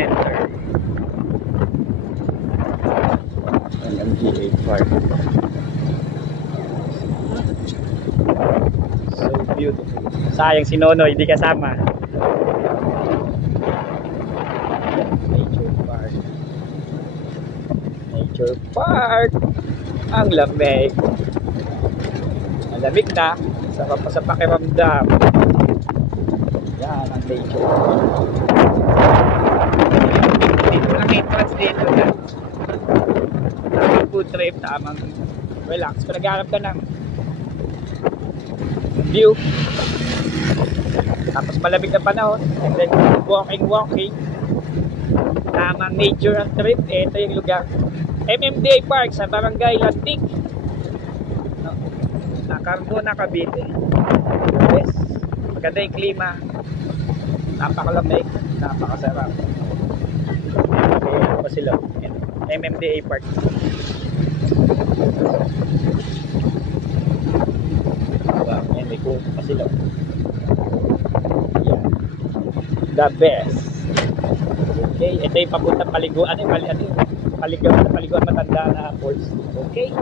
Center. MMDA Park. So beautiful. Sayang si Nonoy, hindi kasama. Nature Park. Nature Park. Ang lamig. Ang lamig na. Sarap pa sa pakiramdam. Yan ang nature park. Dito lang entrance dito. Tamang food trip, tamang relax. Kung naghanap ka ng view, tapos malamig na panahon, and then walking, tamang nature ang trip. Ito yung lugar, MMDA Park sa Barangay Lantik, no? Sa Carbona, Cavite. Yes, maganda yung klima, napakalamig, napakasarap. Ano pa sila? MMDA Park. Wow, yan, may kuha pa sila. Yan. The best. Okay, ito yung papuntang paliguan. Paliguan matanda na falls. Okay.